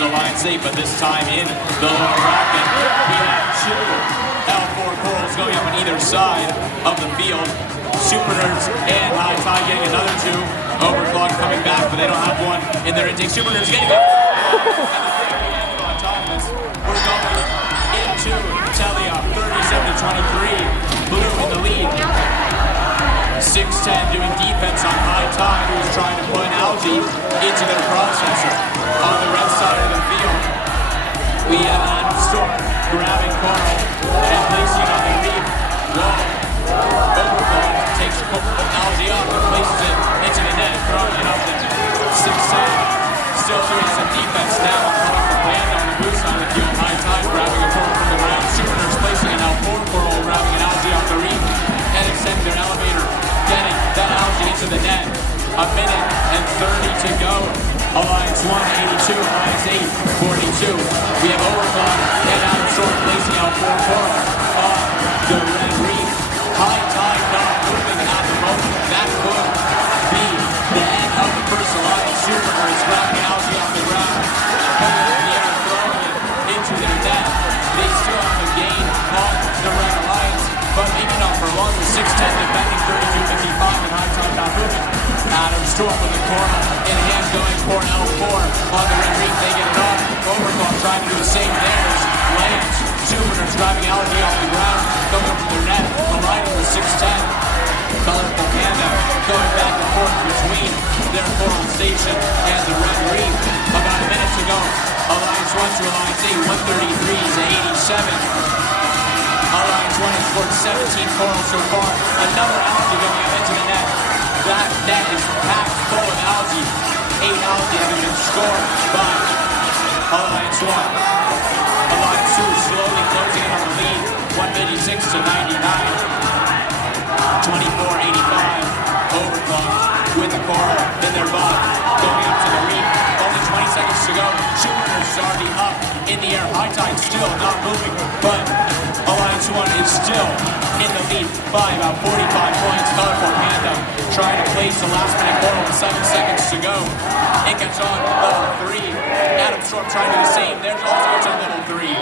versus Alliance 8, but this time in the lower bracket. We have two L4 corals going up on either side of the field. SuperNURDs and HighTide getting another two. Overclocked coming back, but they don't have one in their intake. SuperNURDs getting it. On top of this, we're going into Telia, 37-23. Blue in the lead. 6'10" doing defense on HighTide, who's trying to put algae into their processor. On the red side of the field, we have AtomStorm grabbing coral and placing it on the reef. Overclocked takes algae up and places it into the net, throwing it up there. 6'10", still doing some defense now. Coming from Panda on the blue side of the field. HighTide grabbing a coral from the ground. SuperNURDs placing an L4 coral, grabbing an algae off the reef and extending their elevator, getting that algae into the net. A minute and 30 to go. Alliance 1, 82, Alliance 8, 42. We have Overclocked and AtomStorm placing out 4 coral on the red reef. HighTide not moving at the moment. That could be the end of the first alliance. SuperNURDs grabbing algae off the ground, pulling it in the air, throwing it into their net. They still have a gain on the red alliance, but maybe not for long. With 6'10" defending, 32-55, and HighTide not moving. AtomStorm with a coral in hand, going for an L4 on the red reef. They get it on. Overclocked trying to do the same. There's Lance. SuperNURDs driving algae off the ground, going up to their net, aligning with 6'10". Colorful Panda going back and forth between their coral station and the red reef. About a minute to go. Alliance 1 to Alliance 8, 133 to 87. Alliance 1 has scored 17 corals so far. Another algae going up into the net. That net is packed full of algae. 8 algae have been scored by Alliance 1. Alliance 2 slowly closing in on the lead. 186 to 99. 24-85. Overclocked with the coral in their butt. Going up to the reef. Only 20 seconds to go. SuperNURDs is already up in the air. HighTide still not moving, but Alliance 1 is still in the lead by about 45 points. Colorful Panda trying to place the last minute coral with 7 seconds to go. It gets on level 3. AtomStorm trying to do the same. There's also it's on level 3.